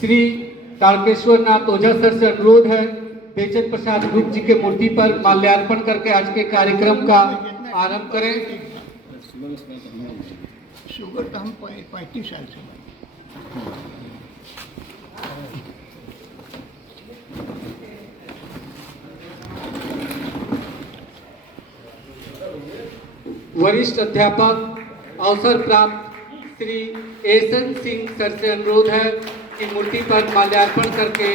श्री तारकेश्वर नाथ ओझा sir से अनुरोध है बेचन प्रसाद ग्रुप जी के मूर्ति पर माल्यार्पण करके आज के कार्यक्रम का आरंभ करें। शुगर तो हम 35 साल से वरिष्ठ अध्यापक अवसर प्राप्त श्री एसन सिंह सर से अनुरोध है कि मूर्ति पर माल्यार्पण करके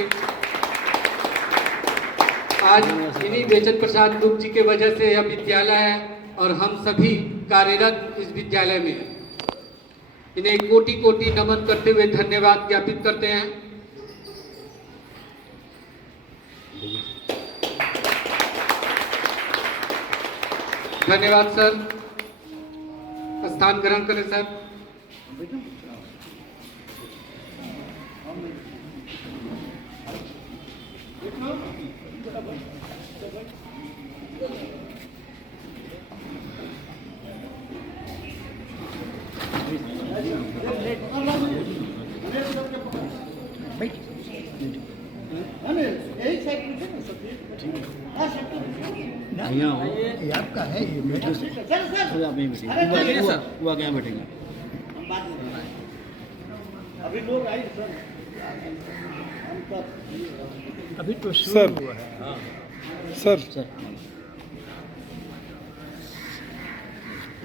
आज इन्हीं बेचन प्रसाद ग्रुप जी के वजह से यह विद्यालय है और हम सभी कार्यरत इस विद्यालय में हैं। इन्हें कोटि कोटि नमन करते हुए धन्यवाद ज्ञापित करते हैं। धन्यवाद सर। स्थान ग्रहण करें सर। ये आपका है ये मेरा हुआ क्या बैठेंगे अभी लोग आए सर अभी तो शुरू हुआ है। सर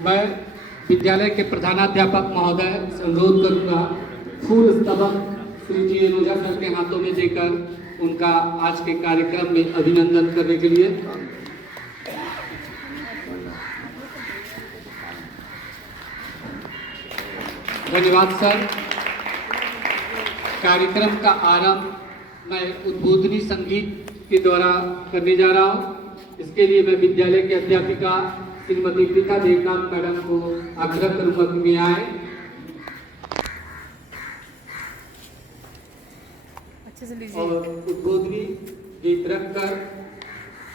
मैं विद्यालय के प्रधानाध्यापक महोदय से अनुरोध करूंगा फूल स्तबक श्री जी ओझा सर के हाथों में देकर उनका आज के कार्यक्रम में अभिनंदन करने के लिए। धन्यवाद सर। कार्यक्रम का आरंभ मैं उद्बोधनी संगीत के द्वारा करने जा रहा हूं। इसके लिए मैं विद्यालय की अध्यापिका श्रीमती प्रीता देवनाथ मैडम को आग्रह करूंगा कि वे आए। और उद्बोधनी गीत रखकर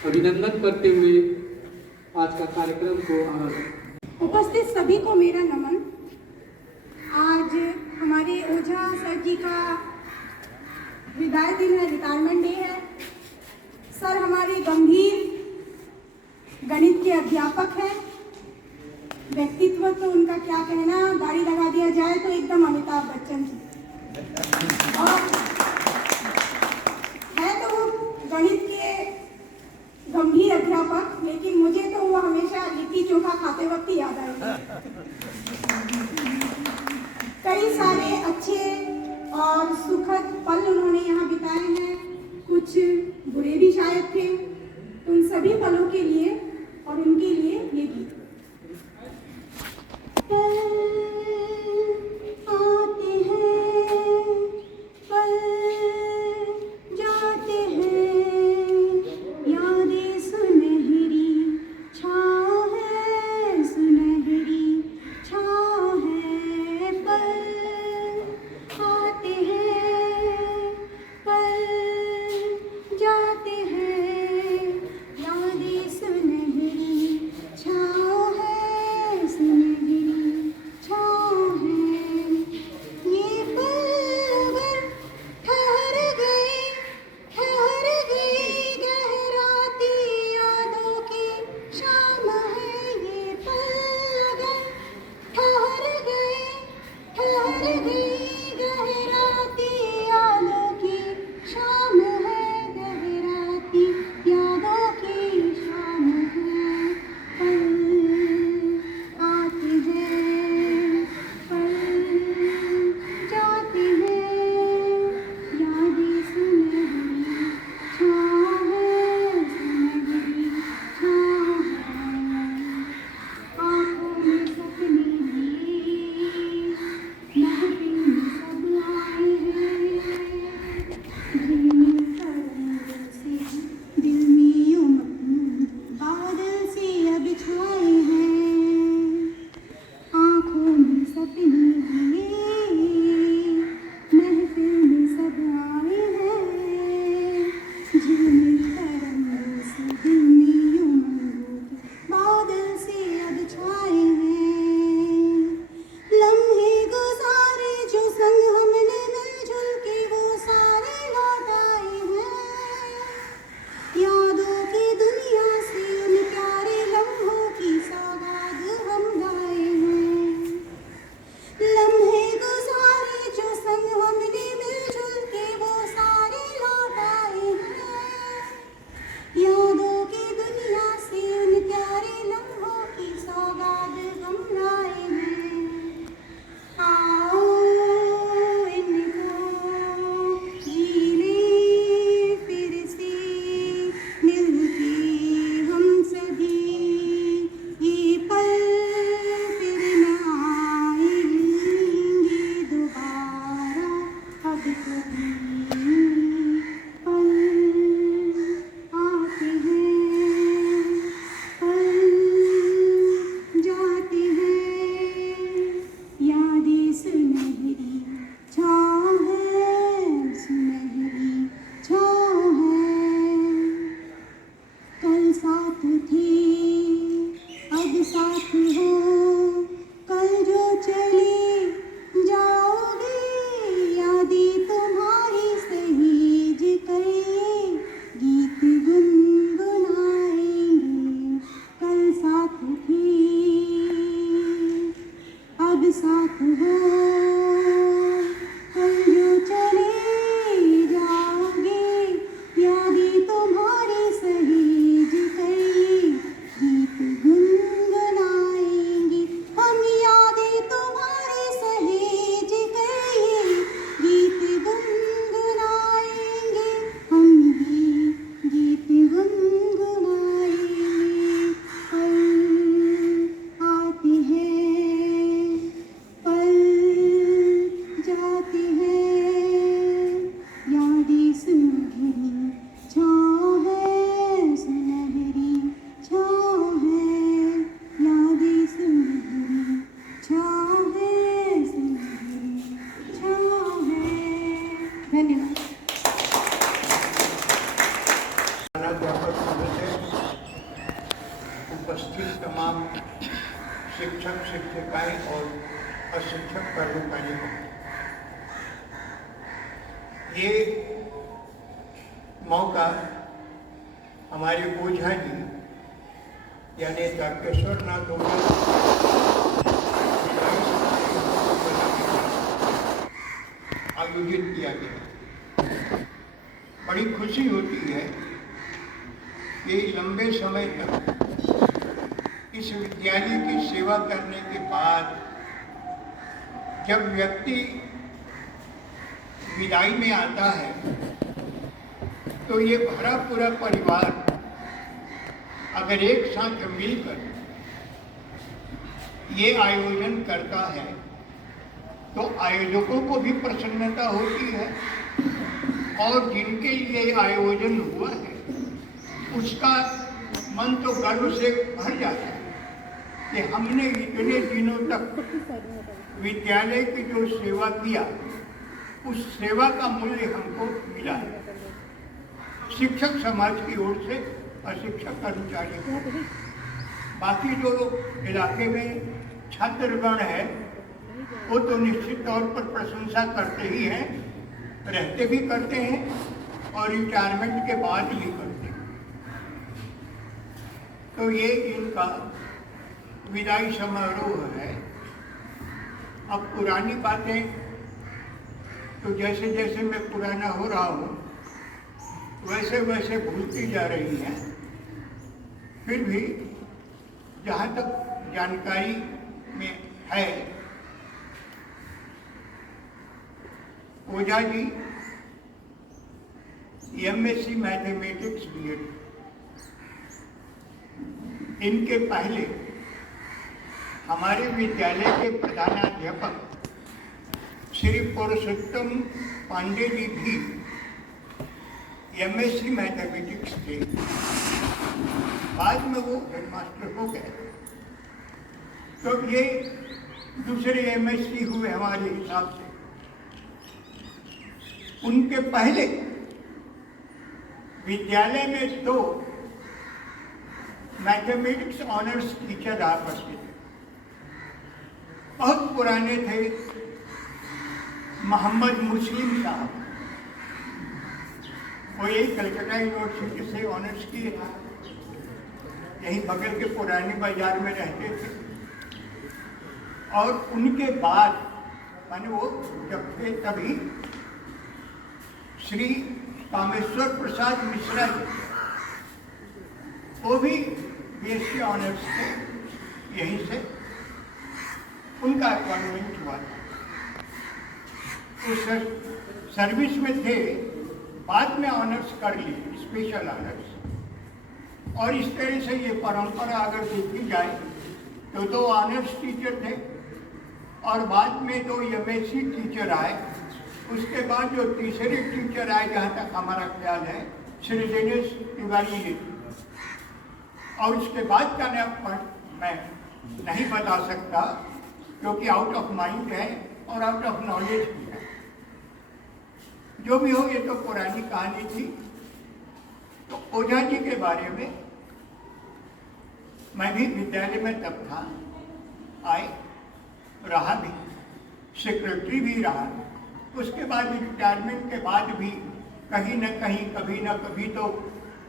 अभिनंदन करते हुए आज का कार्यक्रम को आरंभ। उपस्थित सभी को मेरा नमन। आज हमारे ओझा सर जी का विदाई दिन है, रिटायरमेंट डे है। सर हमारे गंभीर गणित के अध्यापक हैं। व्यक्तित्व तो उनका क्या कहना, दाढ़ी लगा दिया जाए तो एकदम अमिताभ बच्चन जी। और है तो वो गणित के गंभीर अध्यापक, लेकिन मुझे तो वो हमेशा लिट्टी चोखा खाते वक्त ही याद आएगा। कई सारे अच्छे और सुखद पल उन्होंने यहाँ बिताए हैं, कुछ बुरे भी शायद थे। उन सभी पलों के लिए और उनके लिए ये गीत। आते हैं पल जाते हैं, यादें सुनहरी छाँव है, सुनहरी छाँव है। पल आते हैं पल जाते हैं, यादें सुनहरी छाँव साथ हो कल जो चले जाओगे, यादें तुम्हारी सहेज कर गीत गुनगुनाएंगे। कल साथ थे अब साथ हो, कल जो चले जाओगे, यादें तुम्हारी सहेज कर गीत गुनगुनाएंगे। हम यादें तुम्हारी सहेज कर गीत गुनगुनाएंगे, हम ये गीत गुनगुनाएंगे। पल आते हैं पल जाते हैं, यादें सुनहरी छाँव है, सुनहरी छाँव है, यादें सुनहरी छाँव है, सुनहरी छाँव है। धन्यवाद। अध्यापक महोदय, उपस्थित तमाम शिक्षक शिक्षिकाएं और अशिक्षक कर्मचारी को, ये मौका हमारे ओझा जी यानी तारकेश्वर नाथ ओझा आयोजित किया गया। बड़ी खुशी होती है कि लंबे समय तक इस विद्यालय की सेवा करने के बाद जब व्यक्ति विदाई में आता है तो ये भरा पूरा परिवार अगर एक साथ मिलकर ये आयोजन करता है तो आयोजकों को भी प्रसन्नता होती है और जिनके लिए आयोजन हुआ है उसका मन तो गर्व से भर जाता है कि हमने इतने दिनों तक विद्यालय की जो सेवा किया उस सेवा का मूल्य हमको मिला है, शिक्षक समाज की ओर से, अशिक्षक कर्मचारी को। बाकी जो इलाके में छात्रगण है वो तो निश्चित तौर पर प्रशंसा करते ही हैं, रहते भी करते हैं और रिटायरमेंट के बाद भी करते हैं। तो ये इनका विदाई समारोह है। अब पुरानी बातें तो जैसे जैसे मैं पुराना हो रहा हूँ वैसे वैसे भूलती जा रही हैं, फिर भी जहाँ तक जानकारी में है, Ojha ji MSc mathematics BEd, इनके पहले हमारे विद्यालय के प्रधानाध्यापक श्री पुरुषोत्तम पांडे जी भी एमएससी मैथमेटिक्स थे। बाद में वो हेडमास्टर हो गए, तो ये दूसरे एमएससी हुए हमारे हिसाब से। उनके पहले विद्यालय में तो मैथमेटिक्स ऑनर्स टीचर रहा करते थे, बहुत पुराने थे, मोहम्मद मुस्लिम साहब। वो यही कलकत्ता यूनिवर्सिटी से ऑनर्स किए था, यहीं बगल के पुराने बाजार में रहते थे। और उनके बाद माने वो जब थे तभी श्री कामेश्वर प्रसाद मिश्रा जी, वो भी बीएससी ऑनर्स थे, यहीं से उनका अपॉइंटमेंट हुआ था। उस सर्विस में थे, बाद में ऑनर्स कर लिए, स्पेशल ऑनर्स। और इस तरह से ये परंपरा अगर देखी जाए तो ऑनर्स टीचर थे और बाद में तो एमएससी टीचर आए। उसके बाद जो तीसरे टीचर आए, जहाँ तक हमारा ख्याल है, श्री दिनेश तिवारी जी, और उसके बाद का नाम मैं नहीं बता सकता क्योंकि आउट ऑफ माइंड है और आउट ऑफ नॉलेज भी है। जो भी हो, ये तो पुरानी कहानी थी। तो ओझा जी के बारे में मैं भी विद्यालय में तब था, आए, रहा भी, सेक्रेटरी भी रहा। उसके बाद रिटायरमेंट के बाद भी कहीं न कहीं कभी न कभी तो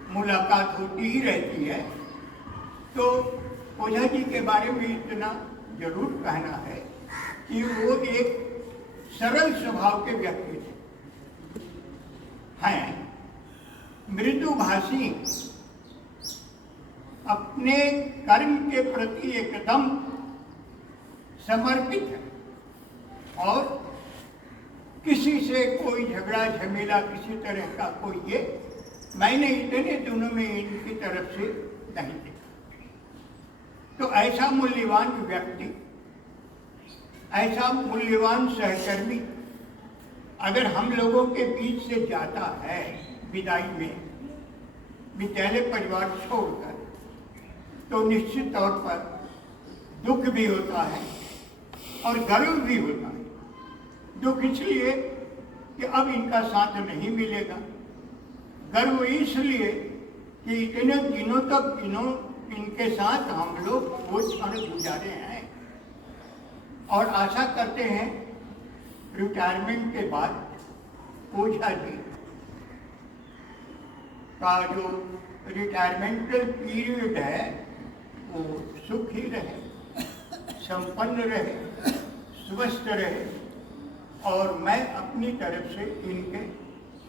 मुलाकात होती ही रहती है। तो ओझा जी के बारे में इतना जरूर कहना है कि वो एक सरल स्वभाव के व्यक्ति हैं, मृदुभाषी, अपने कर्म के प्रति एकदम समर्पित है और किसी से कोई झगड़ा झमेला किसी तरह का कोई ये मैंने इतने दिनों में इनकी तरफ से नहीं देखा। तो ऐसा मूल्यवान व्यक्ति, ऐसा मूल्यवान सहकर्मी अगर हम लोगों के बीच से जाता है विदाई में, विद्यालय परिवार छोड़कर, तो निश्चित तौर पर दुख भी होता है और गर्व भी होता है। दुख इसलिए कि अब इनका साथ नहीं मिलेगा, गर्व इसलिए कि इतने दिनों तक इनके साथ हम लोग वो क्षण गुजारे हैं और आशा करते हैं रिटायरमेंट के बाद ओझा जी का जो रिटायरमेंटल पीरियड है वो सुखी रहे, संपन्न रहे, स्वस्थ रहे। और मैं अपनी तरफ से इनके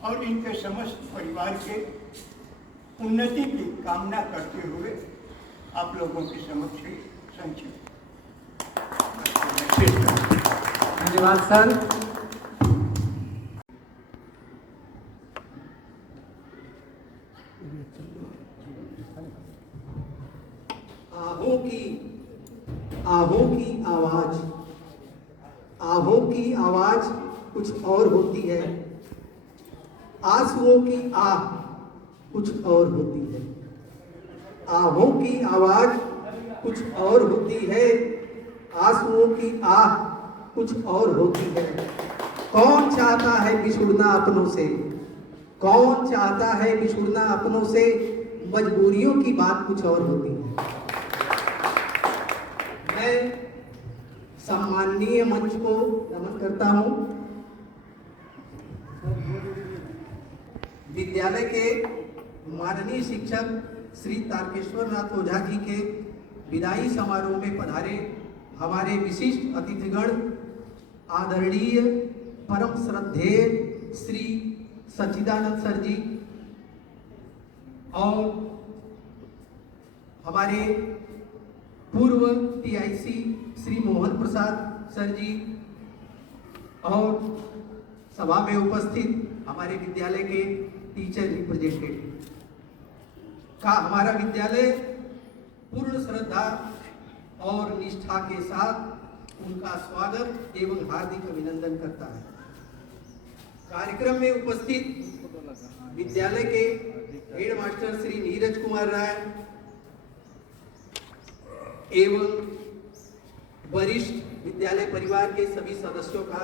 और इनके समस्त परिवार के उन्नति की कामना करते हुए आप लोगों के समक्ष संक्षिप्त। धन्यवाद सर। आहों की आवाज कुछ और होती है, आंसुओं की आह कुछ और होती है। आहों की आवाज कुछ और होती है, आंसुओं की आह कुछ और होती है। कौन चाहता है बिछुड़ना अपनों से, कौन चाहता है बिछुड़ना अपनों से, मजबूरियों की बात कुछ और होती है। मैं सम्माननीय मंच को नमन करता हूं। विद्यालय के माननीय शिक्षक श्री तारकेश्वर नाथ ओझा जी के विदाई समारोह में पधारे हमारे विशिष्ट अतिथिगण, आदरणीय परम श्रद्धेय श्री सच्चिदानंद सर जी और हमारे पूर्व टीआईसी श्री मोहन प्रसाद सर जी और सभा में उपस्थित हमारे विद्यालय के टीचर रिप्रेजेंटेटिव का हमारा विद्यालय पूर्ण श्रद्धा और निष्ठा के साथ उनका स्वागत एवं हार्दिक अभिनंदन करता है। कार्यक्रम में उपस्थित विद्यालय के हेड मास्टर श्री नीरज कुमार राय एवं वरिष्ठ विद्यालय परिवार के सभी सदस्यों का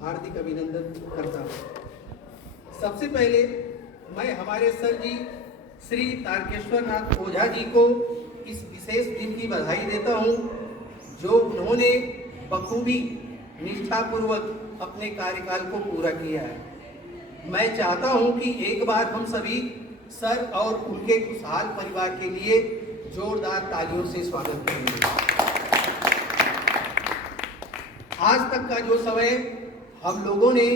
हार्दिक अभिनंदन करता हूँ। सबसे पहले मैं हमारे सर जी श्री तारकेश्वर नाथ ओझा जी को इस विशेष दिन की बधाई देता हूँ, जो उन्होंने बखूबी निष्ठापूर्वक अपने कार्यकाल को पूरा किया है। मैं चाहता हूँ कि एक बार हम सभी सर और उनके खुशहाल परिवार के लिए जोरदार तालियों से स्वागत करेंगे। आज तक का जो समय हम लोगों ने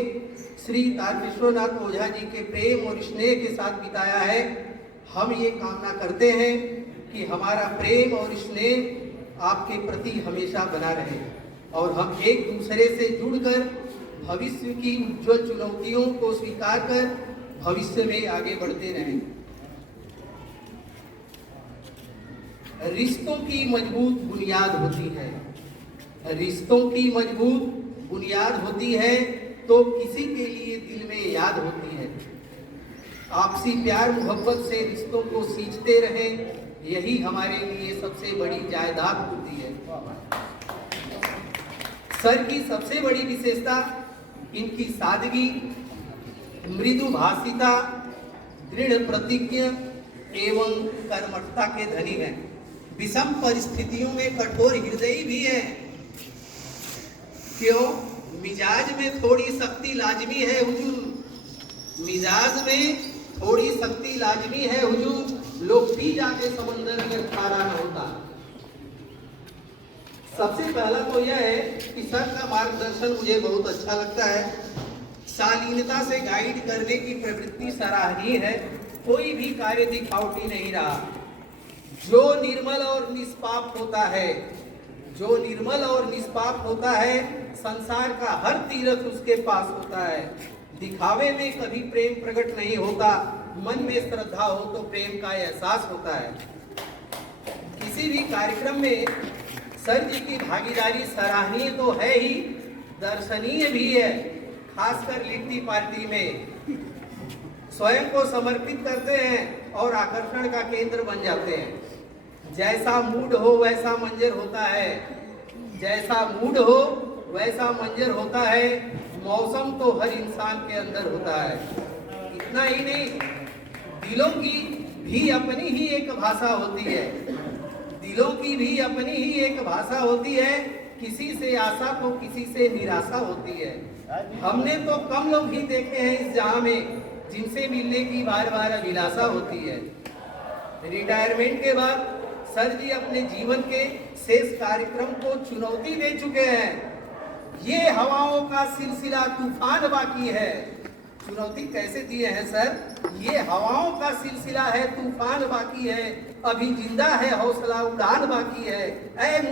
श्री तारकेश्वर नाथ ओझा जी के प्रेम और स्नेह के साथ बिताया है, हम ये कामना करते हैं कि हमारा प्रेम और स्नेह आपके प्रति हमेशा बना रहे और हम एक दूसरे से जुड़कर भविष्य की उज्जवल चुनौतियों को स्वीकार कर भविष्य में आगे बढ़ते रहें। रिश्तों की मजबूत बुनियाद होती है, रिश्तों की मजबूत बुनियाद होती है तो किसी के लिए दिल में याद होती है। आपसी प्यार मोहब्बत से रिश्तों को सींचते रहें, यही हमारे लिए सबसे बड़ी जायदाद होती है। सर की सबसे बड़ी विशेषता इनकी सादगी, मृदुभाषिता, दृढ़ प्रतिज्ञ एवं कर्मठता के धनी हैं। विषम परिस्थितियों में कठोर हृदयी भी हैं। क्यों? मिजाज में थोड़ी सख्ती लाजमी है हुजूर, मिजाज में थोड़ी सख्ती लाजमी है हुजूर, लोग पी जाते समंदर अगर खारा न होता। सबसे पहला तो यह है कि सर का मार्गदर्शन मुझे बहुत अच्छा लगता है। शालीनता से गाइड करने की प्रवृत्ति सराहनीय है, कोई भी कार्य दिखावटी नहीं रहा। जो निर्मल और निष्पाप होता है, जो निर्मल और निष्पाप होता है, संसार का हर तीर्थ उसके पास होता है। दिखावे में कभी प्रेम प्रकट नहीं होता, मन में श्रद्धा हो तो प्रेम का एहसास होता है। किसी भी कार्यक्रम में सर जी की भागीदारी सराहनीय तो है ही, दर्शनीय भी है। खासकर लिट्टी पार्टी में स्वयं को समर्पित करते हैं और आकर्षण का केंद्र बन जाते हैं। जैसा मूड हो वैसा मंजर होता है, जैसा मूड हो वैसा मंजर होता है। मौसम तो हर इंसान के अंदर होता है। इतना ही नहीं, दिलों की भी अपनी ही एक भाषा होती है, दिलों की भी अपनी ही एक भाषा होती है। किसी से आशा तो किसी से निराशा होती है। हमने तो कम लोग ही देखे हैं इस जहां में जिनसे मिलने की बार बार अभिलाषा होती है। रिटायरमेंट के बाद सर जी अपने जीवन के शेष कार्यक्रम को चुनौती दे चुके हैं। ये हवाओं का सिलसिला तूफान बाकी है। चुनौती कैसे दिए हैं सर? ये हवाओं का सिलसिला है, तूफान बाकी है, अभी जिंदा है, हौसला उड़ान बाकी है। ऐ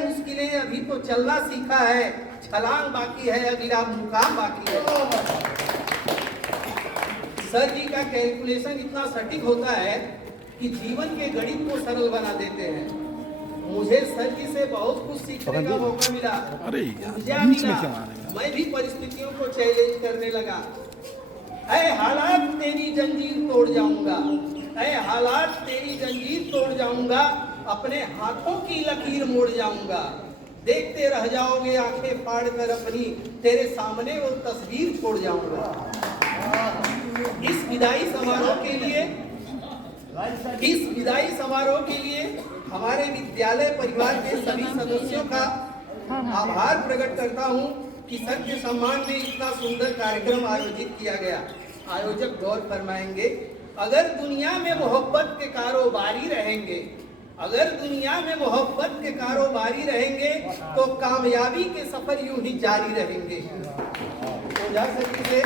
मुश्किलें अभी तो चलना सीखा है, छलांग बाकी है, अगला मुकाम बाकी है। सर जी का कैलकुलेशन इतना सटीक होता है कि जीवन के गणित को सरल बना देते हैं। मुझे सर जी से बहुत कुछ सीखने का मौका मिला, ऊर्जा मिला। मैं भी परिस्थितियों को चैलेंज करने लगा। ऐ हालात तेरी जंजीर तोड़ जाऊंगा, ऐ हालात तेरी जंजीर तोड़ जाऊंगा, अपने हाथों की लकीर मोड़ जाऊंगा। देखते रह जाओगे आंखें फाड़ कर अपनी, तेरे सामने वो तस्वीर छोड़ जाऊंगा। इस विदाई समारोह के लिए हमारे विद्यालय परिवार के सभी सदस्यों का आभार प्रकट करता हूं कि सर के सम्मान में इतना सुंदर कार्यक्रम आयोजित किया गया। आयोजक गौर फरमाएंगे, अगर दुनिया में मोहब्बत के कारोबारी रहेंगे, अगर दुनिया में मोहब्बत के कारोबारी रहेंगे तो कामयाबी के सफर यूं ही जारी रहेंगे। ओझा सर जी से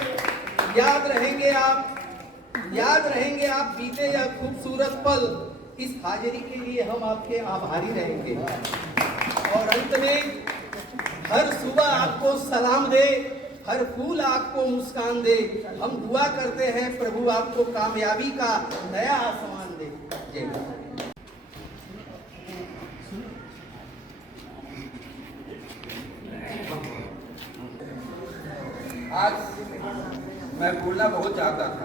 याद रहेंगे आप बीते या खूबसूरत पल। इस हाजिरी के लिए हम आपके आभारी रहेंगे। और अंत में हर सुबह आपको सलाम दे, हर फूल आपको मुस्कान दे। हम दुआ करते हैं प्रभु आपको कामयाबी का नया आसमान दे। जय। आज मैं बोलना बहुत चाहता था,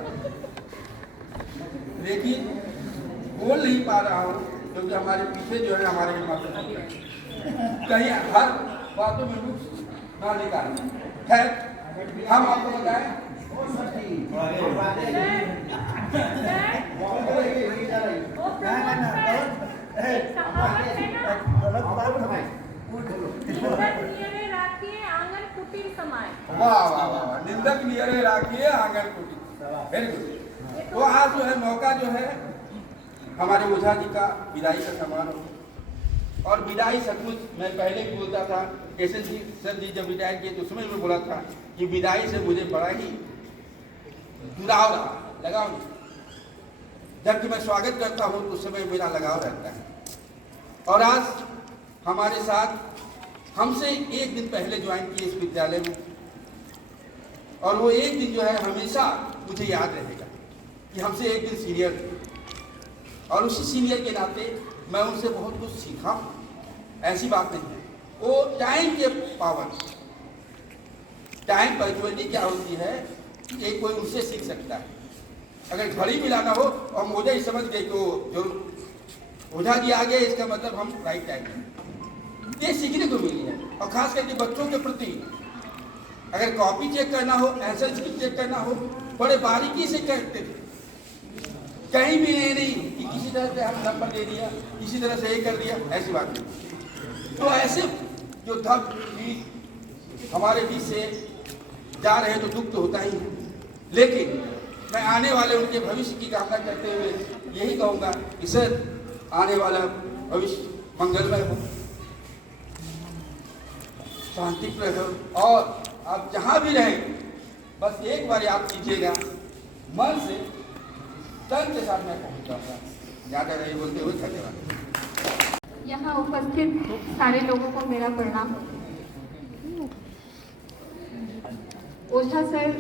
लेकिन बोल नहीं पा रहा हूँ क्योंकि हमारे पीछे जो है हमारे माता कहीं हर बातों में रुख ना निकालें। खैर, हम आपको बताएं, वाह वाह वाह, निंदक नियरे राखिए आंगन कुटी। Very good. तो आज जो है मौका जो है हमारे ओझा जी का विदाई का समारोह, और विदाई सचमुच मैं पहले भी बोलता था, एसएसजी सर जी जब रिटायर किए तो उसमें मैं बोला था कि विदाई से मुझे बड़ा ही जुड़ाव रहा, लगाव नहीं। जबकि मैं स्वागत करता हूँ तो उस समय मेरा लगाव रहता है। और आज हमारे साथ हमसे एक दिन पहले ज्वाइन किए इस विद्यालय में, और वो एक दिन जो है हमेशा मुझे याद रहेगा कि हमसे एक दिन सीनियर थे, और उसी सीनियर के नाते मैं उनसे बहुत कुछ सीखा हूँ। ऐसी बात नहीं है। वो टाइम के पावर, टाइम पंक्चुअलिटी क्या होती है कि एक कोई उनसे सीख सकता है। अगर घड़ी मिलाना हो और मुझे ही समझ गए कि वो जो ओझा जी आ गए, इसका मतलब हम राइट टाइम में, ये सीखने को मिली है। और खास करके बच्चों के प्रति अगर कॉपी चेक करना हो, आंसर स्क्रिप्ट चेक करना हो, बड़े बारीकी से करते थे। कहीं भी ये नहीं कि किसी तरह से हम नंबर दे दिया, किसी तरह से ये कर दिया, ऐसी बात नहीं। तो ऐसे जो था कि हमारे बीच से जा रहे तो दुख तो होता ही है, लेकिन मैं आने वाले उनके भविष्य की कामना करते हुए यही कहूँगा कि सर आने वाला भविष्य मंगलमय हो, शांतिप्रद हो, और आप जहाँ भी रहें बस एक बार याद कीजिएगा मन से, तन के साथ मैं पहुँचूँगा। ज़्यादा नहीं बोलते हुए धन्यवाद। यहाँ उपस्थित सारे लोगों को मेरा प्रणाम। ओझा सर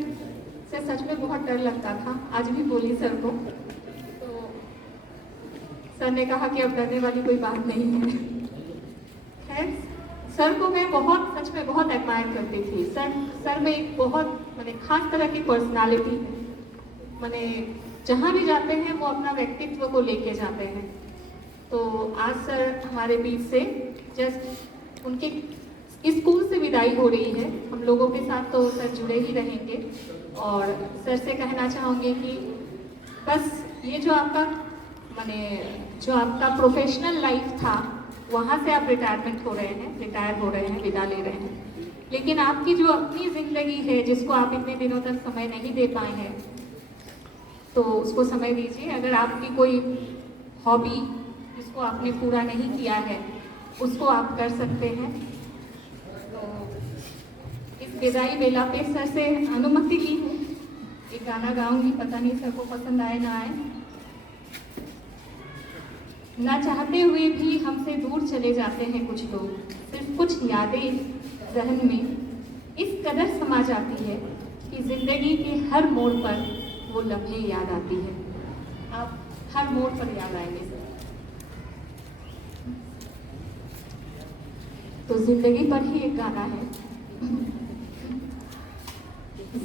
से सच में बहुत डर लगता था, आज भी बोली सर को, तो सर ने कहा कि अब डरने वाली कोई बात नहीं है। खैर, सर को मैं बहुत सच में बहुत एडमायर करती थी। सर में एक बहुत माने खास तरह की पर्सनालिटी, माने जहाँ भी जाते हैं वो अपना व्यक्तित्व को लेके जाते हैं। तो आज सर हमारे बीच से जस्ट उनके स्कूल से विदाई हो रही है। हम लोगों के साथ तो सर जुड़े ही रहेंगे, और सर से कहना चाहूँगी कि बस ये जो आपका माने जो आपका प्रोफेशनल लाइफ था वहाँ से आप रिटायर हो रहे हैं, विदा ले रहे हैं, लेकिन आपकी जो अपनी ज़िंदगी है जिसको आप इतने दिनों तक समय नहीं दे पाए हैं, तो उसको समय दीजिए। अगर आपकी कोई हॉबी जिसको आपने पूरा नहीं किया है उसको आप कर सकते हैं। तो इस विदाई बेला पे सर से अनुमति ली हूँ, एक गाना गाऊंगी, पता नहीं सर को पसंद आए ना आए। ना चाहते हुए भी हमसे दूर चले जाते हैं कुछ लोग, सिर्फ कुछ यादें जहन में इस कदर समा जाती है कि जिंदगी के हर मोड़ पर वो लम्हे याद आती है। आप हर मोड़ पर याद आएंगे सर। तो जिंदगी पर ही एक गाना है।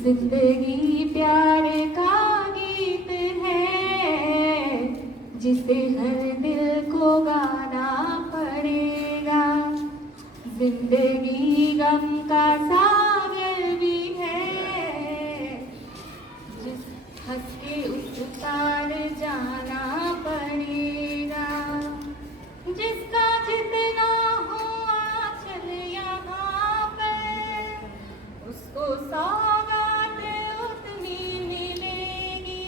जिंदगी प्यार का गीत है जिसे हर दिल को गाना पड़ेगा। जिंदगी गम का सागर भी है जिस हंस के उस पार जाना पड़ेगा। जिसका जितना हो आंचल यहाँ पर उसको सौगात उतनी मिलेगी।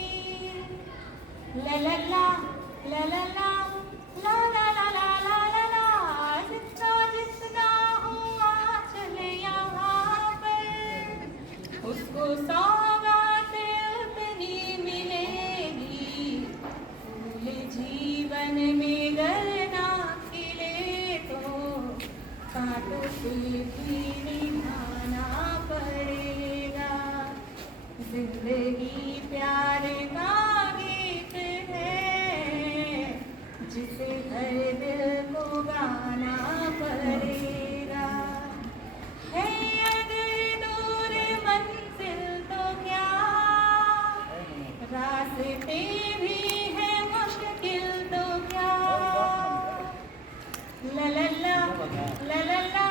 ला ला ला ला ला ला ला ला ला ला ला ला। जितना जितना हो आंचल यहाँ पर उसको सौगात उतनी मिलेगी। फूल जीवन में गरना खिले तो कांटों से भी निभाना पड़ेगा। जिंदगी प्यार का गीत है जिसे हर दिल को गाना पड़ेगा। है अगर दूर मंजिल तो क्या रास्ते भी है मुश्किल तो क्या। ला ला ला ला ला ला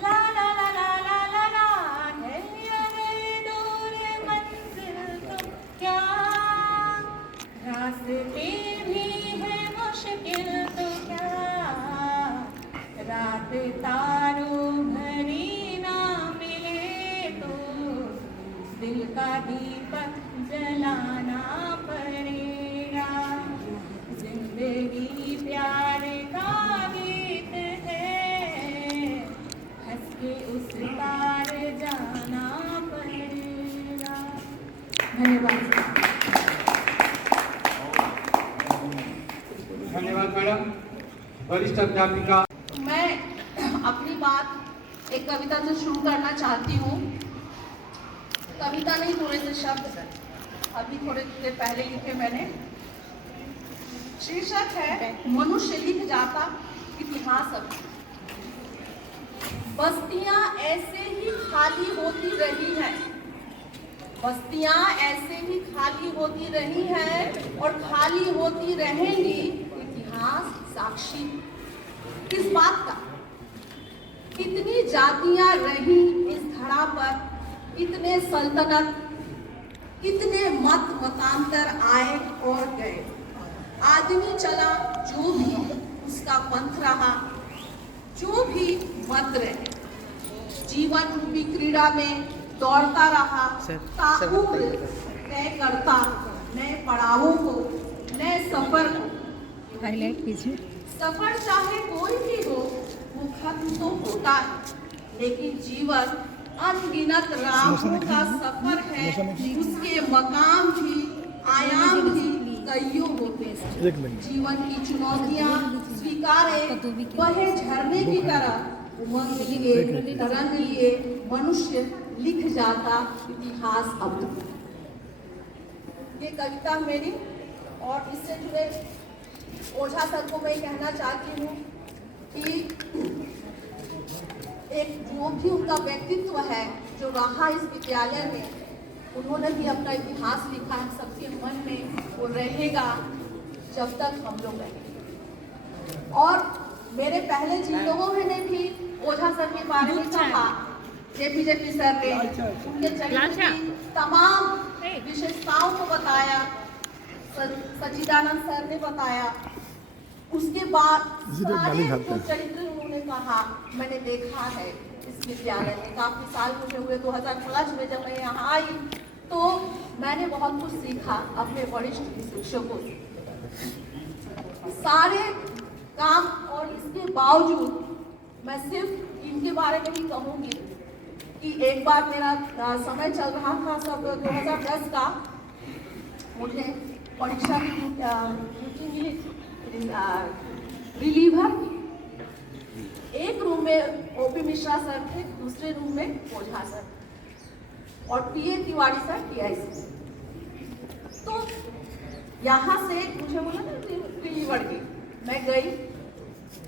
ला ला ला ला ला ला ला। है अगर दूर मंजिल तो क्या रास्ते भी है मुश्किल तो क्या। रात तारों भरी ना मिले तो दिल का दीपक जलाना पड़ेगा। जिंदगी प्यार का गीत है हंस के उस पार जाना पड़ेगा। धन्यवाद। धन्यवाद मैडम। वरिष्ठ अध्यापिका। मैं अपनी बात एक कविता से शुरू करना चाहती हूँ। कविता नहीं, थोड़े से शब्द अभी थोड़े देर पहले लिखे मैंने। शीर्षक है मनुष्य लिख जाता इतिहास अब। बस्तियां ऐसे ही खाली होती रही हैं, बस्तियां ऐसे ही खाली होती रही हैं और खाली होती रहेंगी। इतिहास साक्षी किस बात का? कितनी जातियां रही इस धरा पर, कितने सल्तनत, कितने मत मतांतर आए और गए, आदमी चला जो भी उसका पंथ रहा, जो भी मत रहे, जीवन रूपी क्रीड़ा में दौड़ता रहा, ताउम्र तय करता नए पड़ावों को, नए सफर को। हाईलाइट कीजिए। सफर चाहे कोई भी हो वो खत्म तो होता है, लेकिन जीवन अनगिनत राहों का सफर है, उसके मकाम भी आयाम भी कईयों होते हैं। जीवन की चुनौतियां स्वीकारे वह झरने की तरह उमंग लिए तरंग लिए मनुष्य लिख जाता इतिहास अब। ये कविता मेरी, और इससे जुड़े ओझा सर को मैं कहना चाहती हूँ कि एक जो भी उनका व्यक्तित्व है जो रहा इस विद्यालय में, उन्होंने भी अपना इतिहास लिखा है, सबके मन में वो रहेगा जब तक हम लोग रहेंगे। और मेरे पहले जिन लोगों ने भी ओझा सर के बारे में कहा, जेपी सर ने उनके चरित्र की तमाम विशेषताओं को बताया, सच्चिदानंद सर ने बताया, उसके बाद सारे जो चरित्र उन्होंने कहा मैंने देखा है इस विद्यालय में। काफी साल मुझे हुए 2005 में जब मैं यहाँ आई तो मैंने बहुत कुछ सीखा अपने वरिष्ठ शिक्षकों से, सारे काम। और इसके बावजूद मैं सिर्फ इनके बारे में ही कहूँगी कि एक बार मेरा समय चल रहा था सब 2010 का, मुझे परीक्षा की मिली रिलीवर। एक रूम में ओपी मिश्रा सर थे, दूसरे रूम में ओझा सर और पीए तिवारी सर टीआईसी। तो यहाँ से मुझे बोला ना रिलीवर की, मैं गई,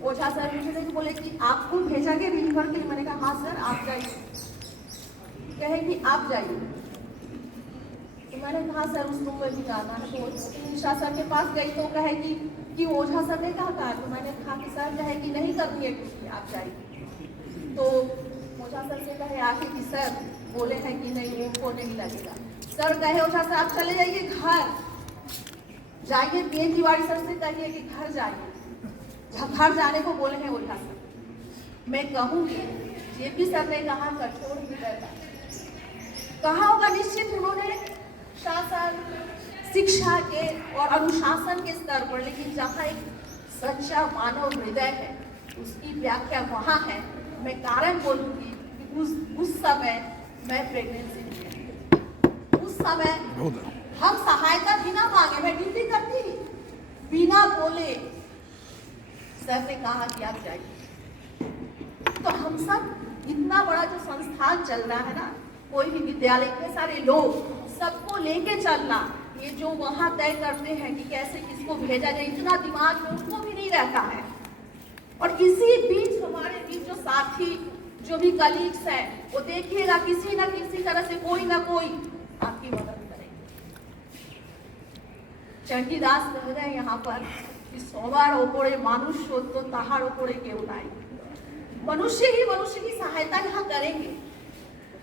ओझा सर मुझे देख बोले कि आपको भेजा गया रिलीवर के लिए। मैंने कहा हाँ सर आप जाइए। कहे कि आप जाइए, तो मैंने कहा सर उस रूम में भी जाना है। तो मिश्रा सर के पास गई तो कहे कि ओझा सर ने कहा था, तो मैंने कहा कि सर कहे कि नहीं करनी है क्योंकि आप जाइए। तो ओझा सर से कहे आके कि सर बोले हैं कि नहीं उनको नहीं लगेगा। सर कहे ओझा सर आप चले जाइए घर जाइए, पीए तिवारी सर से कहिए कि घर जाइए, घर जाने को बोले हैं ओझा सर। मैं कहूँगी जेपी सर ने कहा कठोर हृदय का कहा होगा, निश्चित उन्होंने शासन शिक्षा के और अनुशासन के स्तर पर, लेकिन जहाँ एक सच्चा मानव हृदय है उसकी व्याख्या वहाँ है। मैं कारण बोलूँगी कि उस समय मैं प्रेगनेंसी थी, उस समय हम सहायता बिना मांगे, मैं ड्यूटी करती बिना बोले सर ने कहा कि आप जाइए। तो हम सब इतना बड़ा जो संस्थान चल रहा है ना, कोई भी विद्यालय के सारे लोग सबको लेके चलना, ये जो वहाँ तय करते हैं कि कैसे किसको भेजा जाए, इतना दिमाग में उनको भी नहीं रहता है। और इसी बीच हमारे बीच जो साथी जो भी कलीग्स हैं वो देखिएगा किसी ना किसी तरह से कोई ना कोई आपकी मदद करेंगे। चंडीदास कह रहे हैं यहाँ पर कि सोबार ओपड़े मानुष हो तो ताहार ओपड़े के उड़ाई, मनुष्य ही मनुष्य की सहायता यहाँ करेंगे,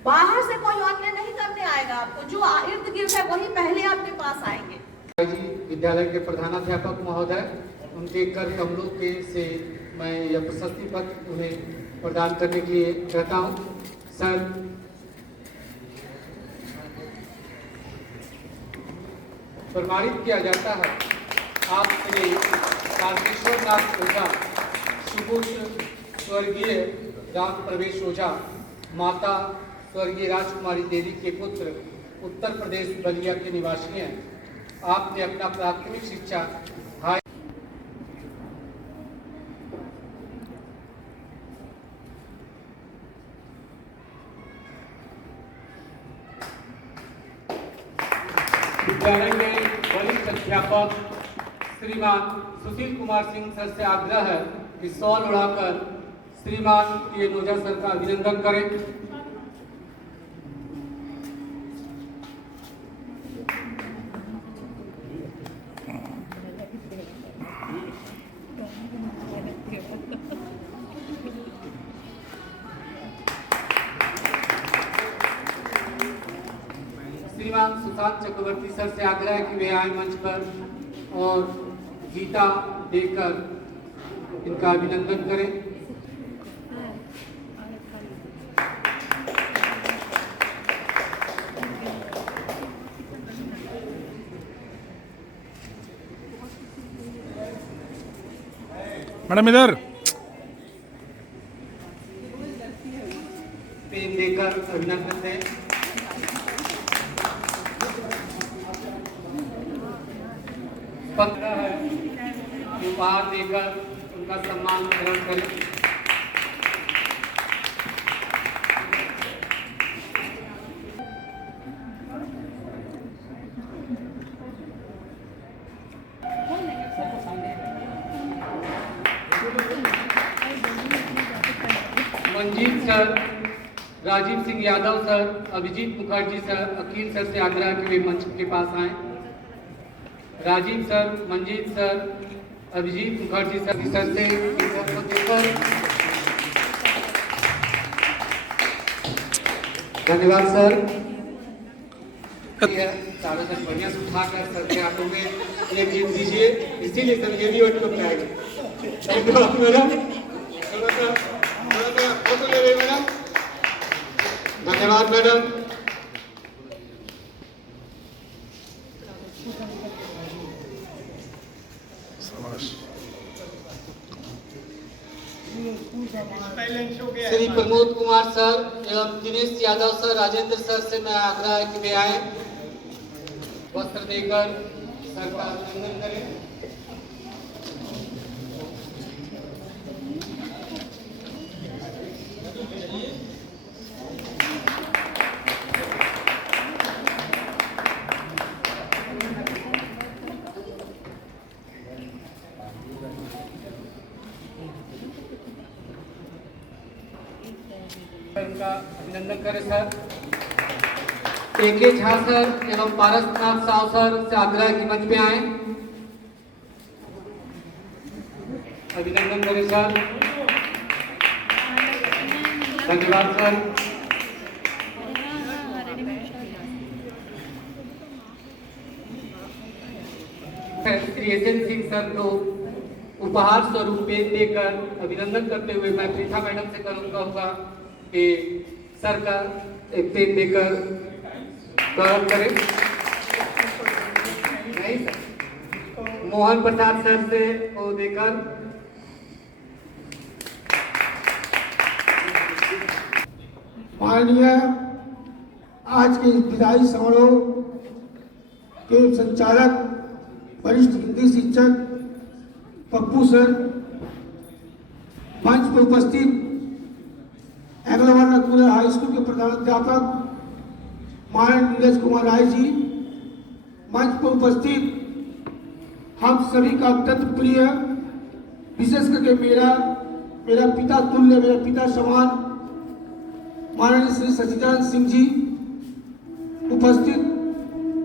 बाहर से कोई अन्य नहीं करने आएगा आपको, जो इर्द गिर्द है वही पहले आपके पास आएंगे। विद्यालय के प्रधानाध्यापक महोदय, उनके कर कमलों के से मैं यह प्रशस्ति पत्र उन्हें प्रदान करने के लिए कहता हूँ। सर प्रमाणित किया जाता है आप श्री कांतेश्वर नाथ ओझा, सुपुत्र स्वर्गीय राम प्रवेश ओझा, माता स्वर्गीय राजकुमारी देवी के पुत्र, उत्तर प्रदेश बलिया के निवासी हैं। आपने अपना प्राथमिक शिक्षा हाई विद्यालय के वरिष्ठ अध्यापक श्रीमान सुशील कुमार सिंह सर से आग्रह है कि शॉल उड़ाकर श्रीमान के ओझा सर का अभिनंदन करें। श्रीमान प्रशांत चक्रवर्ती सर से आग्रह है कि वे आए मंच पर और गीता देकर इनका अभिनंदन करें। मैडम इधर पेन देकर अभिनंदन दें। पंद्रह है उपहार देकर उनका सम्मान ग्रहण करें। Manjeet sir, Rajiv Singh Yadav sir, Abhijeet Mukherjee sir, Akhil sir से आग्रह कि वे मंच के पास आए। Rajiv sir, Manjeet sir, Abhijeet Mukherjee sir से को देकर धन्यवाद सर। चारों जन बढ़िया से उठाकर सर के हाथों में ये जीत दीजिए, इसीलिए सर ये भी वोट में आएगा। धन्यवाद मैडम, थोड़ा सा फोटो ले रहे मैडम। धन्यवाद मैडम। श्री प्रमोद कुमार सर एवं दिनेश यादव सर, राजेंद्र सर से मैं आग्रह है कि वे आए, वस्त्र देकर सर का अभिनंदन करें। उनका अभिनंदन करें सर। के झा सर एवं पारसनाथ साव सर से आग्रह की मंच पे आए, अभिनंदन करें सर। धन्यवाद sir. Shri SN. Singh sir को उपहार स्वरूप पेन देकर अभिनंदन करते हुए मैं प्रीथा मैडम से कहूँगा कि सर का एक पेन देकर स्वागत करें। नहीं सर, मोहन प्रसाद सर से को देकर। माननीय आज के विदाई समारोह के संचालक वरिष्ठ हिंदी शिक्षक पप्पू सर, मंच पर उपस्थित एंग्लोवन कूलर हाई स्कूल के प्रधानाध्यापक माननीय नीरज कुमार राय जी, मंच पर उपस्थित हम सभी का अत्यंत प्रिय, विशेष करके मेरा पिता तुल्य, मेरा पिता समान माननीय श्री सचिदानंद सिंह जी, उपस्थित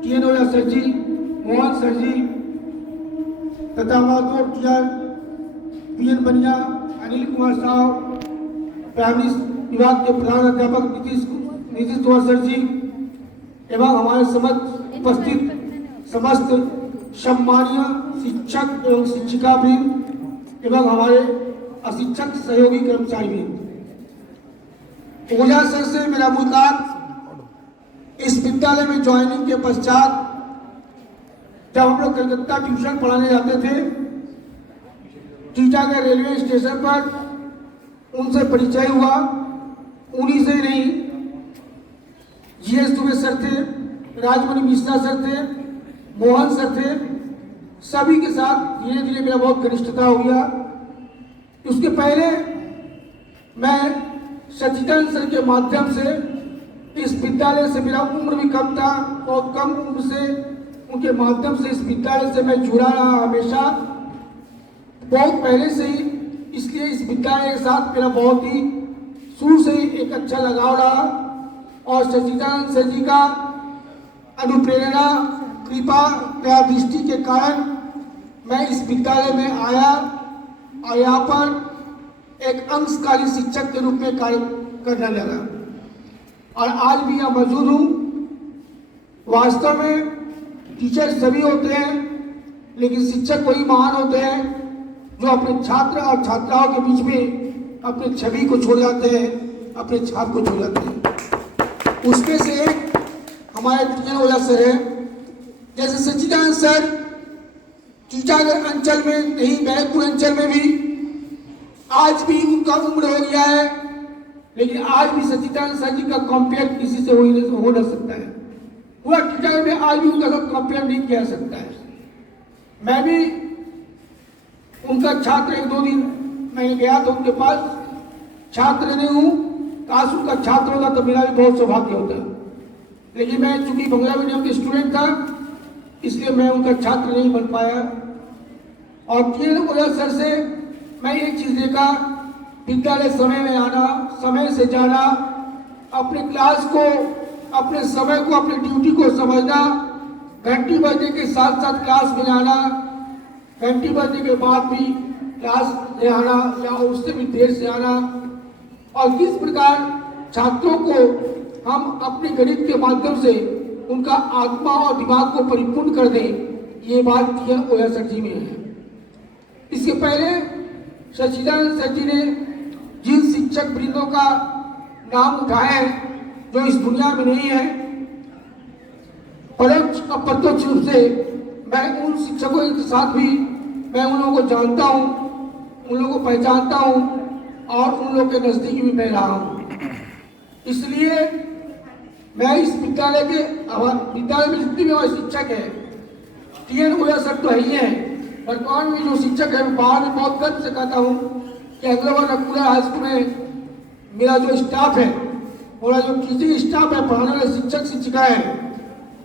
टी.एन. ओझा सर जी, मोहन सर जी तथा माधव टीआर, पी.एन. बनिया, अनिल कुमार साहब, प्राइमरी विभाग के प्रधान अध्यापक नीतीश कुमार सर जी एवं हमारे समस्त उपस्थित समस्त सम्मानीय शिक्षक एवं शिक्षिका वृंद एवं हमारे अशिक्षक सहयोगी कर्मचारी वृंद। ओझा सर से मेरा मुलाकात इस विद्यालय में ज्वाइनिंग के पश्चात जब हम लोग कलकत्ता ट्यूशन पढ़ाने जाते थे, टीटागढ़ रेलवे स्टेशन पर उनसे परिचय हुआ। उन्हीं से नहीं, जीएस दुबे सर थे, राजमणि मिश्रा सर थे, मोहन सर थे, सभी के साथ धीरे धीरे मेरा बहुत घनिष्ठता हो गया। उसके पहले मैं सचिदानंद सर के माध्यम से इस विद्यालय से, मेरा उम्र भी कम था और कम उम्र से उनके माध्यम से इस विद्यालय से मैं जुड़ा रहा हमेशा, बहुत पहले से ही। इसलिए इस विद्यालय के साथ मेरा बहुत ही शुरू से ही एक अच्छा लगाव रहा और सचिदानंद सर जी का अनुप्रेरणा, कृपा, दया दृष्टि के कारण मैं इस विद्यालय में आया और यहाँ पर एक अंशकालीन शिक्षक के रूप में कार्य करने लगा और आज भी यहाँ मौजूद हूँ। वास्तव में टीचर सभी होते हैं, लेकिन शिक्षक वही महान होते हैं जो अपने छात्र और छात्राओं के बीच में अपनी छवि को छोड़ जाते हैं, अपने छाप को छोड़ जाते हैं। उसमें से एक हमारे टीचर ओझा सर है। जैसे सच्चिदानंद सर टीचागढ़ अंचल में नहीं, बैरकपुर अंचल में भी आज भी उनका उम्र हो गया है, लेकिन आज भी सच्चिदानंद सर जी का कंपेयर किसी से हो न सकता है। पूरा टीचागढ़ में आज भी उनका साथ कंपेयर नहीं किया जा सकता है। मैं भी उनका छात्र, एक दो दिन मैं गया था उनके पास, छात्र नहीं हूँ, काश उनका छात्र होता तो मेरा भी बहुत सौभाग्य होता, लेकिन मैं चूंकि बंगला मीडियम के स्टूडेंट था इसलिए मैं उनका छात्र नहीं बन पाया। और फिर ओझा सर से मैं एक चीज देखा, विद्यालय समय में आना, समय से जाना, अपने क्लास को, अपने समय को, अपने ड्यूटी को समझना, घंटी बजने के साथ साथ क्लास में जाना, घंटी बजने के बाद भी क्लास में आना या उससे भी देर से आना, और किस प्रकार छात्रों को हम अपने गणित के माध्यम से उनका आत्मा और दिमाग को परिपूर्ण कर दें, ये बात ओझा सर जी में है। इसके पहले सच्चिदानंद सर जी ने जिन शिक्षक वृंदों का नाम उठाए हैं जो इस दुनिया में नहीं है, परोक्ष अप्रत्यक्ष रूप से मैं उन शिक्षकों के साथ भी मैं उन लोगों को जानता हूँ, उन लोगों को पहचानता हूँ और उन लोगों के नजदीक भी मैं रहा हूँ। इसलिए मैं इस विद्यालय में जितने भी हमारे शिक्षक हैं, टीएन ओझा सर तो है ही है, वर्तमान में जो शिक्षक है बाहर में बहुत गर्व से कहता हूँ कि अग्रवाल नकुला हाई स्कूल में मेरा जो स्टाफ है और जो टीचिंग स्टाफ है, पढ़ाने वाले शिक्षक शिक्षिका है,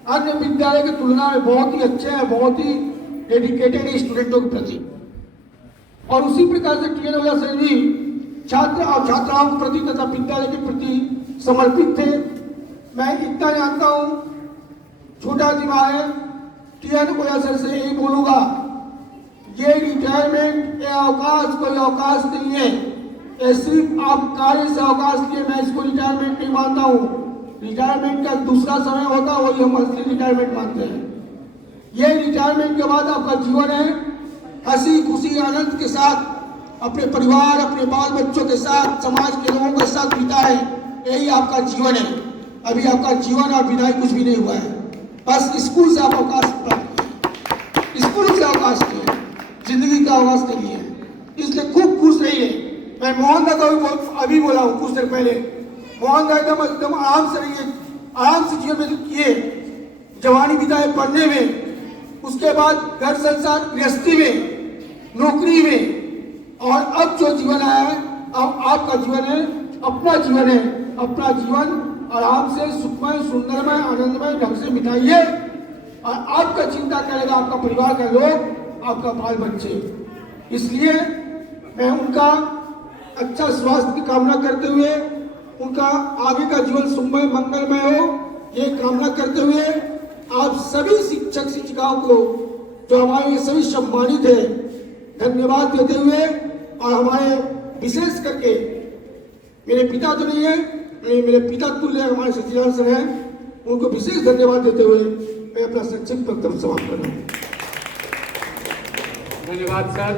अन्य विद्यालय की तुलना में बहुत ही अच्छे हैं, बहुत ही डेडिकेटेड है स्टूडेंटों के प्रति। और उसी प्रकार से टीएन ओझा सर भी छात्र और छात्राओं के प्रति तथा विद्यालय के प्रति समर्पित थे। मैं इतना जानता हूँ, छोटा दिमाग है, टीएन ओझा सर से यही बोलूँगा, ये रिटायरमेंट या अवकाश कोई अवकाश नहीं है, ये सिर्फ आप कार्य से अवकाश लिए मैं इसको रिटायरमेंट नहीं मानता हूँ। रिटायरमेंट का दूसरा समय होता है, वही हम असली रिटायरमेंट मानते हैं। ये रिटायरमेंट के बाद आपका जीवन है हंसी खुशी आनंद के साथ अपने परिवार, अपने बाल बच्चों के साथ, समाज के लोगों के साथ बिताए, यही आपका जीवन है। अभी आपका जीवन और विदाई कुछ भी नहीं हुआ है, बस स्कूल से आप अवकाश प्राप्त किए, स्कूल से अवकाश किए, जिंदगी का अवकाश नहीं है। इसलिए खूब खुश रहिए। मैं मोहन दादा को अभी बोला हूँ कुछ देर पहले, मोहन दादा एकदम आराम से रहिए, आराम से जीवन व्यतीत किए, जवानी बिताए पढ़ने में, उसके बाद घर संसार गृहस्थी में, नौकरी में, और अब जो जीवन आया है, अब आपका जीवन है, अपना जीवन है, अपना जीवन आराम से सुखमय, सुंदरमय, आनंदमय ढंग से बिताइए। और आपका चिंता करेगा आपका परिवार का लोग, आपका बाल बच्चे। इसलिए मैं उनका अच्छा स्वास्थ्य की कामना करते हुए, उनका आगे का जीवन सुखमय मंगलमय हो, ये कामना करते हुए आप सभी शिक्षक शिक्षिकाओं को जो हमारे सभी सम्मानित है धन्यवाद देते हुए, और हमारे विशेष करके मेरे पिता तो नहीं है, मेरे पिता तुल्य हमारे सच्चिदानंद सर हैं, उनको विशेष धन्यवाद देते हुए मैं अपना संक्षिप्त वक्तव्य समाप्त कर रहा हूँ। धन्यवाद सर।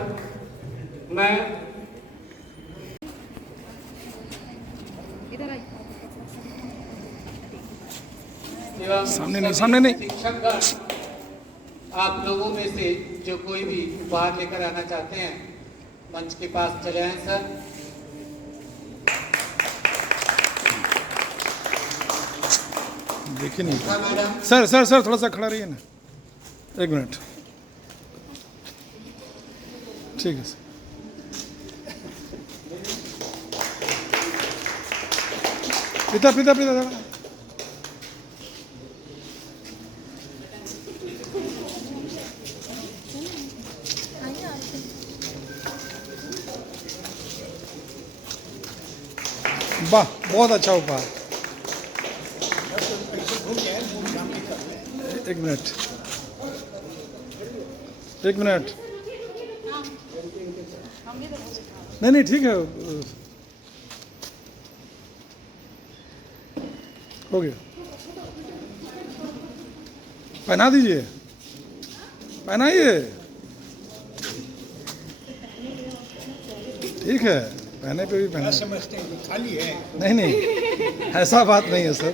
मैं सामने नहीं शिक्षक आप लोगों में से जो कोई भी उपहार लेकर आना चाहते हैं मंच के पास चले आए सर। देखिए नहीं मैडम सर थोड़ा सा खड़ा रहिए ना, एक मिनट। ठीक है सर। पिता जरा वाह, बहुत अच्छा उपहार। एक मिनट नहीं ठीक है, हो गया। पहना दीजिए, पहनाइए। ठीक है, पहने पे भी पहना। समझते हैं खाली है। नहीं नहीं, ऐसा बात नहीं है सर।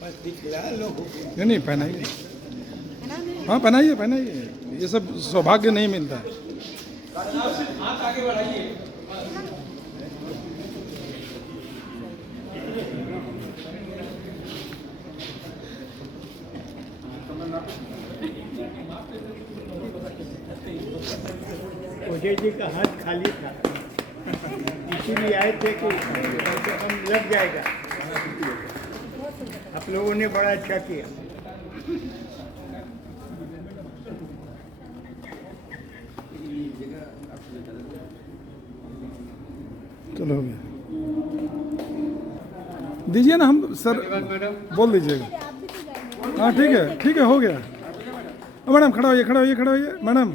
बस दिखला लोगों को। नहीं नहीं, पहनाइए। हाँ पहनाइए पहनाइए, ये सब सौभाग्य नहीं मिलता है। हाथ आगे बढ़ाइए। ओझे जी का हाथ खाली था, इसीलिए आए थे कि कम से कम लग जाएगा। आप लोगों ने बड़ा अच्छा किया। चलो हो गया, दीजिए ना। हम सर धन्यवाद मैडम। बोल दीजिएगा। हाँ ठीक है, हो गया। मैडम खड़ा होइए, खड़ा होइए, खड़ा होइए। मैडम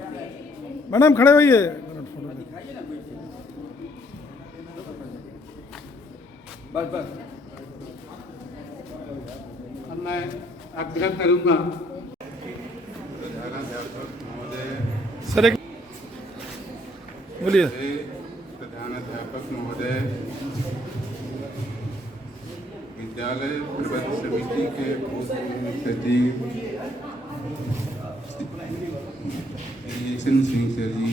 मैडम खड़े होइए। बस बस। अब मैं आग्रह करूंगा सर एक बोलिए। प्रधानाध्यापक महोदय, विद्यालय प्रबंध समिति के पूर्व सचिव सिंह सर जी,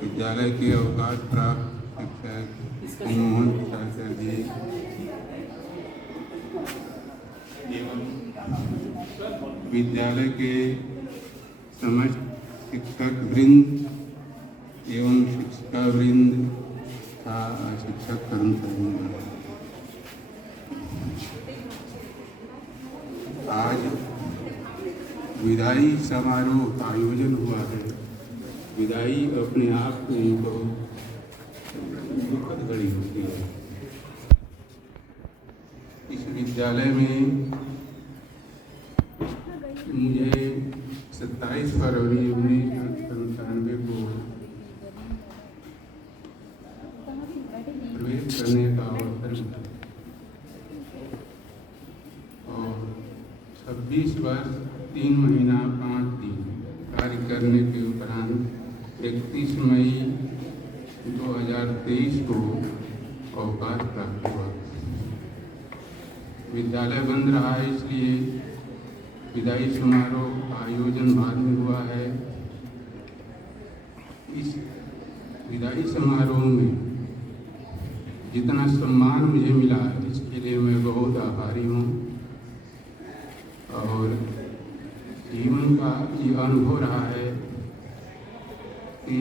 विद्यालय के अवकाश प्राप्त शिक्षक मोहन सर जी एवं विद्यालय के समस्त शिक्षक वृंद एवं शिक्षिका वृंद तथा शिक्षक कर्मचारी, आज विदाई समारोह का आयोजन हुआ है। विदाई अपने आप में बहुत दुखद घड़ी होती है। इस विद्यालय में मुझे 27 फरवरी 1997 को प्रवेश करने का अवसर मिला और 26 वर्ष 3 महीना 5 दिन कार्य करने के उपरांत 31 मई 2023 को अवकाश प्राप्त हुआ। विद्यालय बंद रहा है, इसलिए विदाई समारोह का आयोजन बाद में हुआ है। इस विदाई समारोह में जितना सम्मान मुझे मिला, इसके लिए मैं बहुत आभारी हूँ। और जीवन का ये अनुभव रहा है कि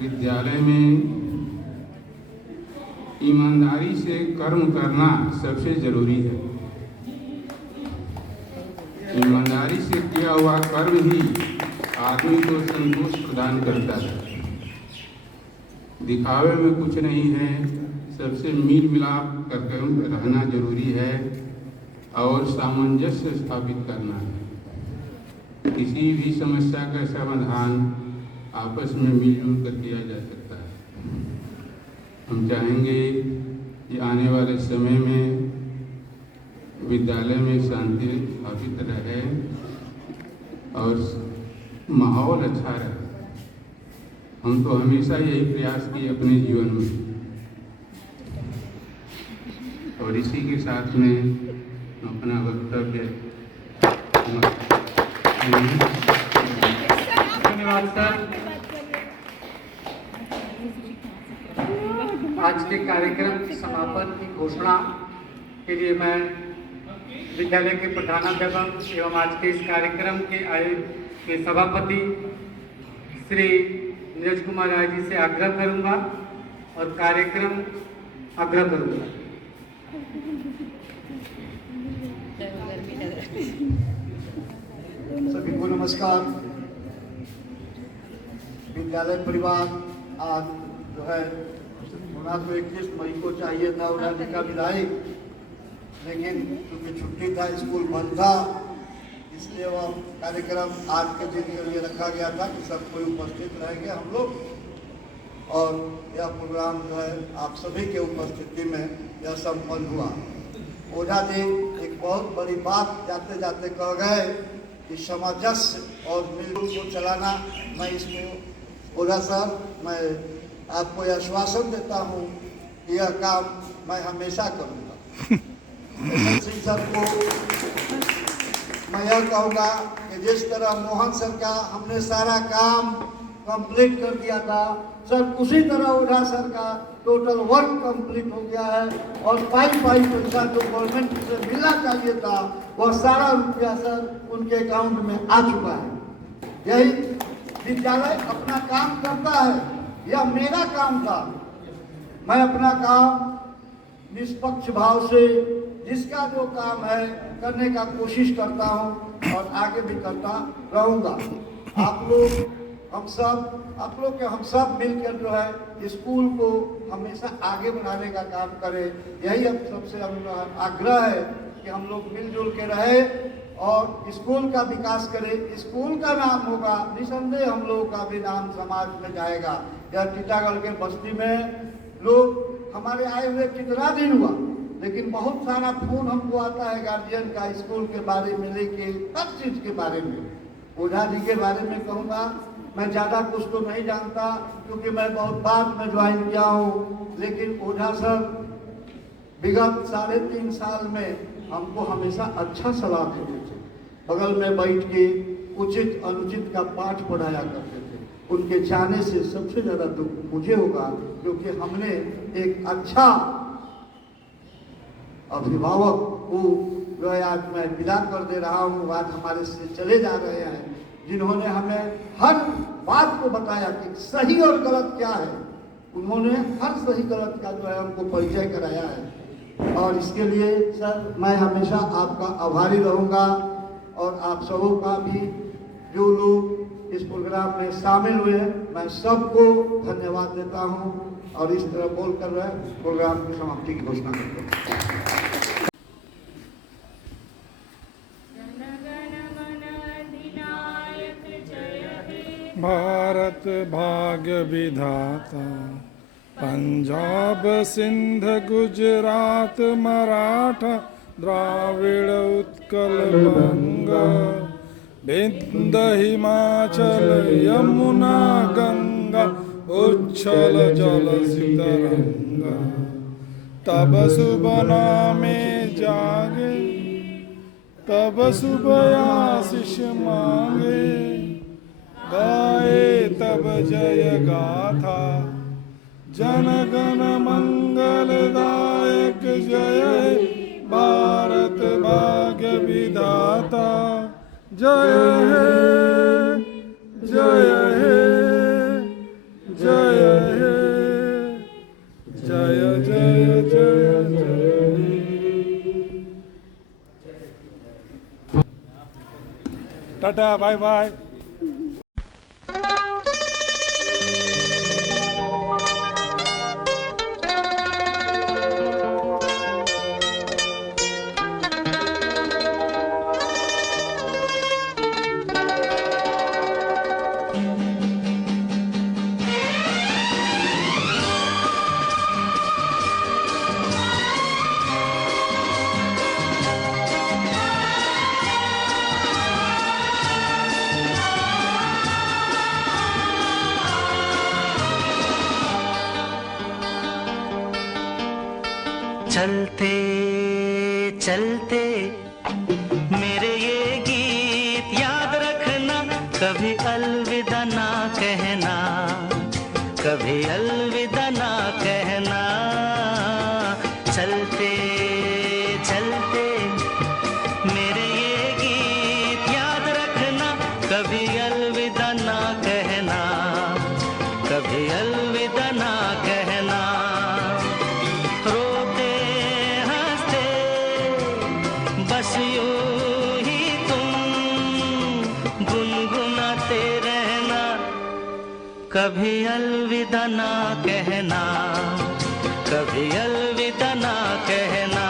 विद्यालय में ईमानदारी से कर्म करना सबसे जरूरी है। ईमानदारी से किया हुआ कर्म ही आदमी को संतोष प्रदान करता है। दिखावे में कुछ नहीं है, सबसे मिल मिलाप करके रहना जरूरी है और सामंजस्य स्थापित करना है। किसी भी समस्या का समाधान आपस में मिलजुल कर किया जा सकता है। हम चाहेंगे कि आने वाले समय में विद्यालय में शांति स्थापित रहे और माहौल अच्छा रहे। हम तो हमेशा यही प्रयास किए अपने जीवन में, और इसी के साथ में अपना वक्तव्य धन्यवाद सर। आज के कार्यक्रम के समापन की घोषणा के लिए मैं विद्यालय के प्रधानाध्यापक एवं आज के इस कार्यक्रम के सभापति श्री नीरज कुमार राय जी से आग्रह करूंगा और कार्यक्रम आग्रह करूंगा। सभी को नमस्कार। विद्यालय परिवार आज जो है होना तो 21 मई को चाहिए था उड़ाने का विदाई, लेकिन क्योंकि छुट्टी था, स्कूल बंद था, इसलिए वह कार्यक्रम आज के दिन के लिए रखा गया था कि सब कोई उपस्थित रहेंगे हम लोग, और यह प्रोग्राम जो है आप सभी के उपस्थिति में यह संपन्न हुआ। ओझा जी एक बहुत बड़ी बात जाते जाते कह गए कि सामंजस्य और मिलजुल को चलाना। मैं इसको ओझा सर मैं आपको यह आश्वासन देता हूँ कि यह काम मैं हमेशा करूँगा। सिंह सर को मैं यह कहूँगा कि जिस तरह मोहन सर का हमने सारा काम कंप्लीट कर दिया था, सर उसी तरह ओझा सर का टोटल वर्क कंप्लीट हो गया है और 5 पैसा जो गवर्नमेंट से मिलना चाहिए था वह सारा रुपया सर उनके अकाउंट में आ चुका है। यही विद्यालय अपना काम करता है, यह मेरा काम था। मैं अपना काम निष्पक्ष भाव से जिसका जो काम है करने का कोशिश करता हूँ और आगे भी करता रहूँगा। आप लोग हम सब मिलकर जो है स्कूल को हमेशा आगे बढ़ाने का काम करें। यही अब सबसे हम आग्रह है कि हम लोग मिलजुल के रहे और स्कूल का विकास करें। स्कूल का नाम होगा, निसंदेह हम लोगों का भी नाम समाज में जाएगा। यह टीटागढ़ के बस्ती में लोग हमारे आए हुए कितना दिन हुआ, लेकिन बहुत सारा फोन हमको आता है गार्जियन का स्कूल के बारे में लेके हर चीज़ के बारे में। ओझा जी के बारे में कहूँगा, मैं ज़्यादा कुछ तो नहीं जानता क्योंकि मैं बहुत बाद में ज्वाइन किया हूँ, लेकिन ओझा सर विगत 3.5 साल में हमको हमेशा अच्छा सलाह देते थे। बगल में बैठ के उचित अनुचित का पाठ पढ़ाया करते थे। उनके जाने से सबसे ज़्यादा दुख मुझे होगा क्योंकि हमने एक अच्छा अभिभावक को जो है आज मैं विदा कर दे रहा हूँ, आज हमारे से चले जा रहे हैं, जिन्होंने हमें हर बात को बताया कि सही और गलत क्या है। उन्होंने हर सही गलत का जो है हमको परिचय कराया है और इसके लिए सर मैं हमेशा आपका आभारी रहूँगा और आप सबों का भी जो लोग इस प्रोग्राम में शामिल हुए हैं मैं सबको धन्यवाद देता हूँ और इस तरह बोलकर प्रोग्राम की समाप्ति की घोषणा करता हूँ। भारत भाग्य विधाता, पंजाब सिंध गुजरात मराठा द्राविड़ उत्कल बंगा, विंध्य हिमाचल यमुना गंगा उच्छल जल तरंगा। तब सुबह नामे जागे, तब सुबह आशीष मांगे, गाए तब जय गाथा, जन गण मंगलदायक जय भारत भाग्य विधाता। जय हे जय हे जय हे जय जय जय जय। Tata bye bye. चलते चलते मेरे ये गीत याद रखना, कभी अलविदा ना कहना, कभी अलविदा ना कहना। चलते चलते मेरे ये गीत याद रखना, कभी अलविदा ना कहना, कभी अलविदा ना कहना। रोते हंसते बस यूं ही तुम गुनगुनाते रहना, कभी अलविदा ना कहना, कभी अलविदा ना कहना।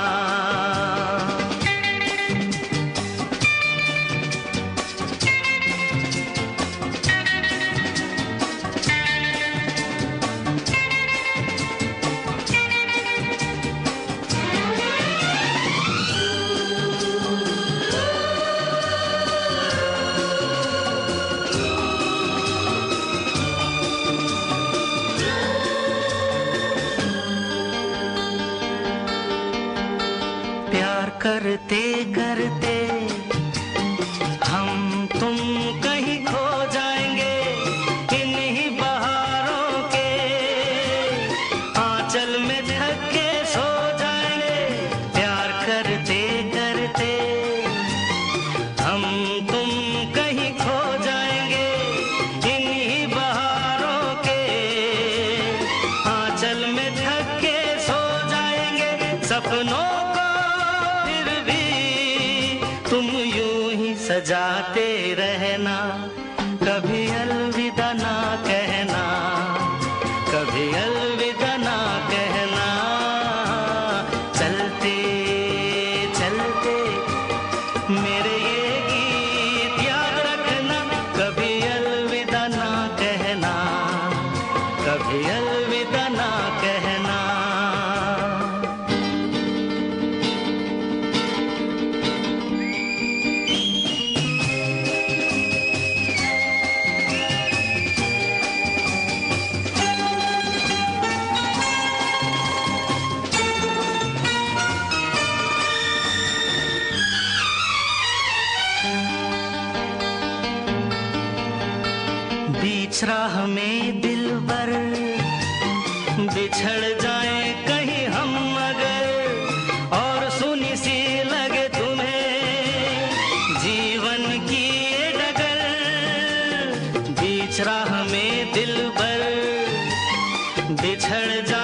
करते हम तुम कहीं खो जाएंगे इन्हीं बहारों के आंचल में ढक के सो जाएंगे प्यार करते करते हम तुम कहीं खो जाएंगे इन्हीं बहारों के आंचल में ढक के सो जाएंगे सपनों सजाते रहना कभी अलविदा ना कहना कभी अलविदा ना कहना चलते चलते मेरे ये गीत याद रखना कभी अलविदा ना कहना कभी अलविदा ना कहना बीच राह में दिलबर बिछड़ जाए कहीं हम अगर और सुनी सी लगे तुम्हें जीवन की ये डगर बीच राह में दिलबर बिछड़ जाए